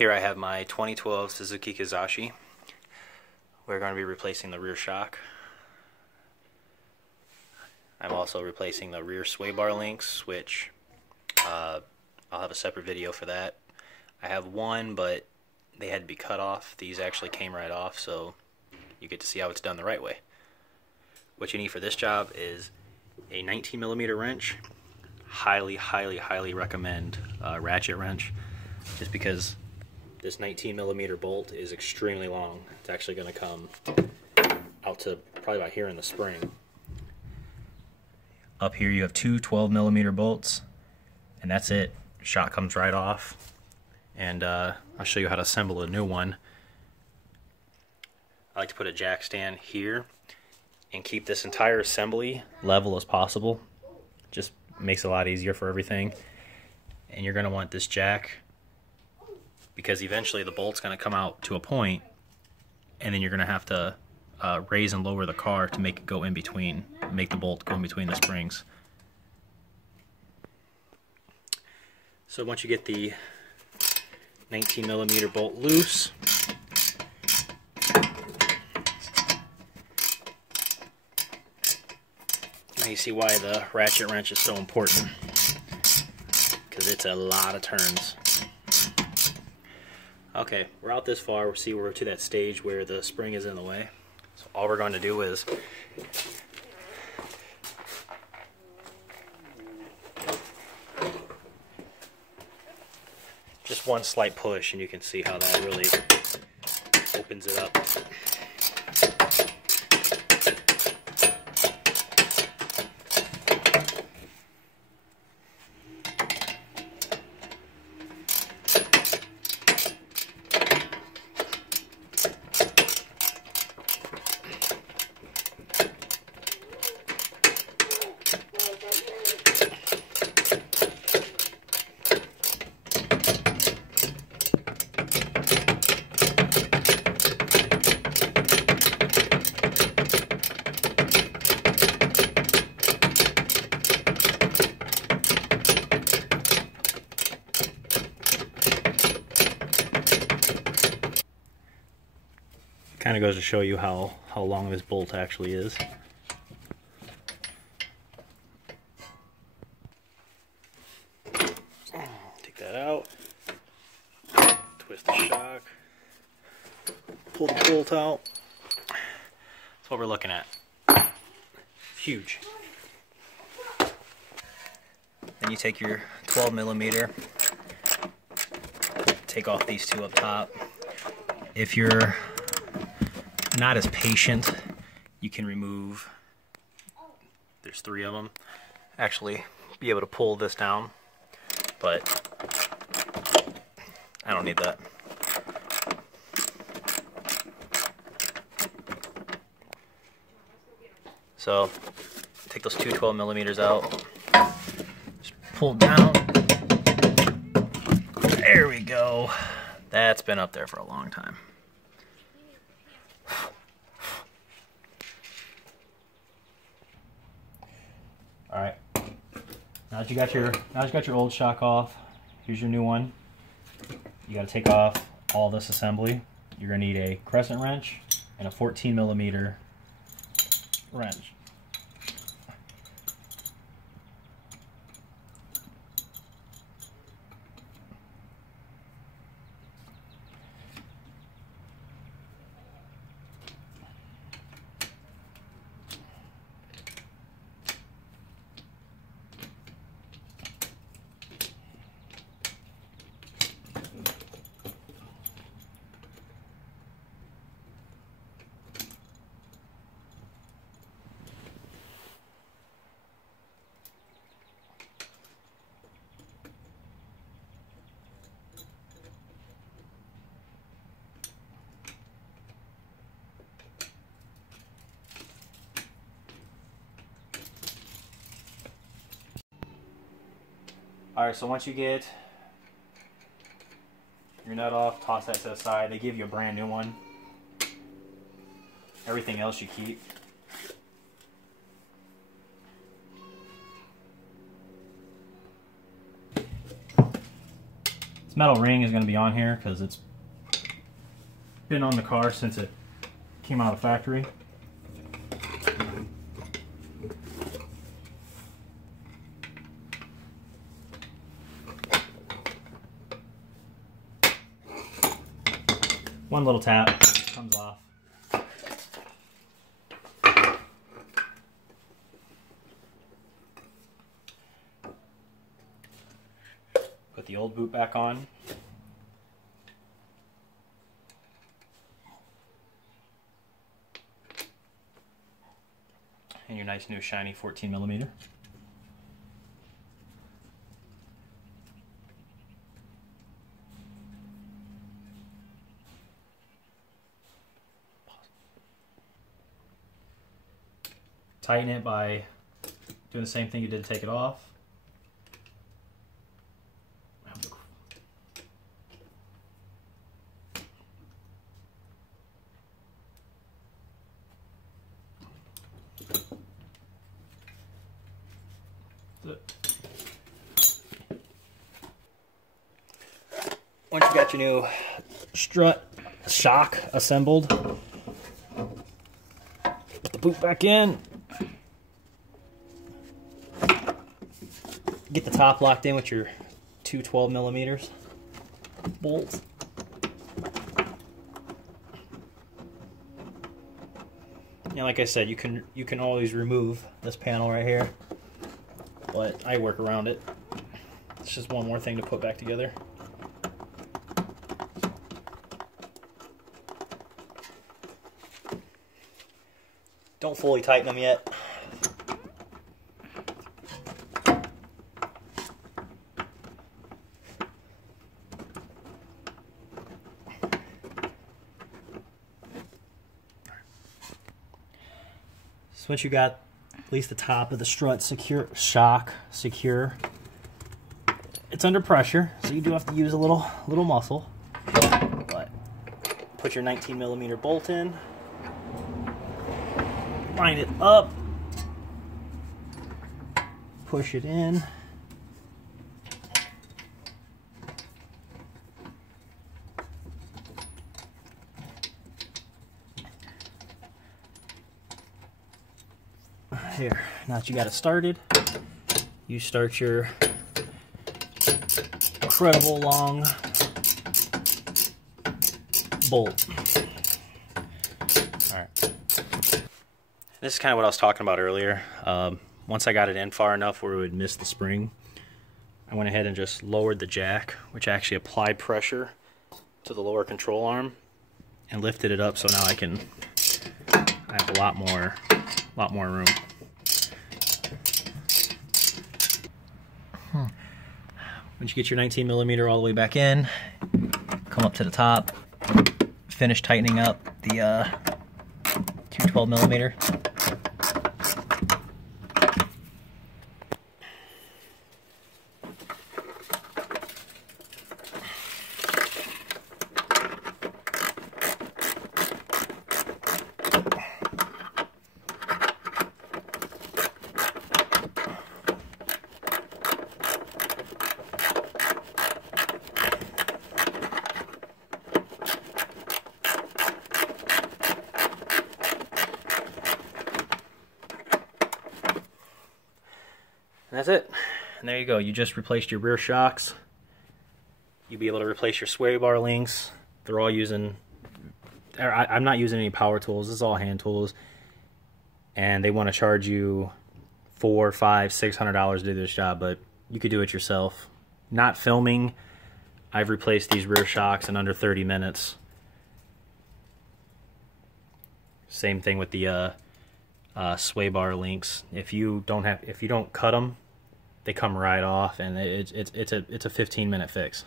Here I have my 2012 Suzuki Kizashi. We're going to be replacing the rear shock. I'm also replacing the rear sway bar links, which I'll have a separate video for that. I have one, but they had to be cut off. These actually came right off, so you get to see how it's done the right way. What you need for this job is a 19mm wrench. Highly, highly, highly recommend a ratchet wrench, just because this 19mm bolt is extremely long. It's actually going to come out to probably about here in the spring. Up here you have two 12mm bolts, and that's it. Shock comes right off, and I'll show you how to assemble a new one. I like to put a jack stand here and keep this entire assembly level as possible. Just makes it a lot easier for everything. And you're going to want this jack, because eventually the bolt's going to come out to a point, and then you're going to have to raise and lower the car to make it go in between, make the bolt go in between the springs. So once you get the 19mm bolt loose, now you see why the ratchet wrench is so important, because it's a lot of turns. Okay, we're out this far. See, we're to that stage where the spring is in the way. So all we're going to do is just one slight push, and you can see how that really opens it up. Kind of goes to show you how long this bolt actually is. Take that out, twist the shock, pull the bolt out. That's what we're looking at. Huge. Then you take your 12mm, take off these two up top. If you're not as patient, you can remove, there's 3 of them, actually be able to pull this down, but I don't need that. So take those two 12mm out, just pull down, there we go. That's been up there for a long time. All right. Now that you got your old shock off, here's your new one. You got to take off all this assembly. You're gonna need a crescent wrench and a 14mm wrench. Alright, so once you get your nut off, toss that to the side. They give you a brand new one. Everything else you keep. It's metal ring is going to be on here because it's been on the car since it came out of the factory. One little tap, comes off. Put the old boot back on. And your nice new shiny 14mm. Tighten it by doing the same thing you did to take it off. Once you got your new strut shock assembled, put the boot back in. Get the top locked in with your two 12mm bolts. And like I said, you can always remove this panel right here, but I work around it. It's just one more thing to put back together. Don't fully tighten them yet. So once you got at least the top of the strut secure, it's under pressure, so you do have to use a little muscle. But put your 19mm bolt in. Line it up, push it in, here. Now that you got it started, you start your incredible long bolt. All right. This is kind of what I was talking about earlier. Once I got it in far enough where it would miss the spring, I went ahead and just lowered the jack, which actually applied pressure to the lower control arm and lifted it up, so now I have a lot more room. Once you get your 19mm all the way back in, come up to the top, finish tightening up the 12mm. And that's it. And there you go. You just replaced your rear shocks. You'll be able to replace your sway bar links. They're all using... I'm not using any power tools. This is all hand tools. And they want to charge you $400, $500, $600 to do this job, but you could do it yourself. Not filming, I've replaced these rear shocks in under 30 minutes. Same thing with the sway bar links. If you don't cut them, they come right off, and it's a 15-minute fix.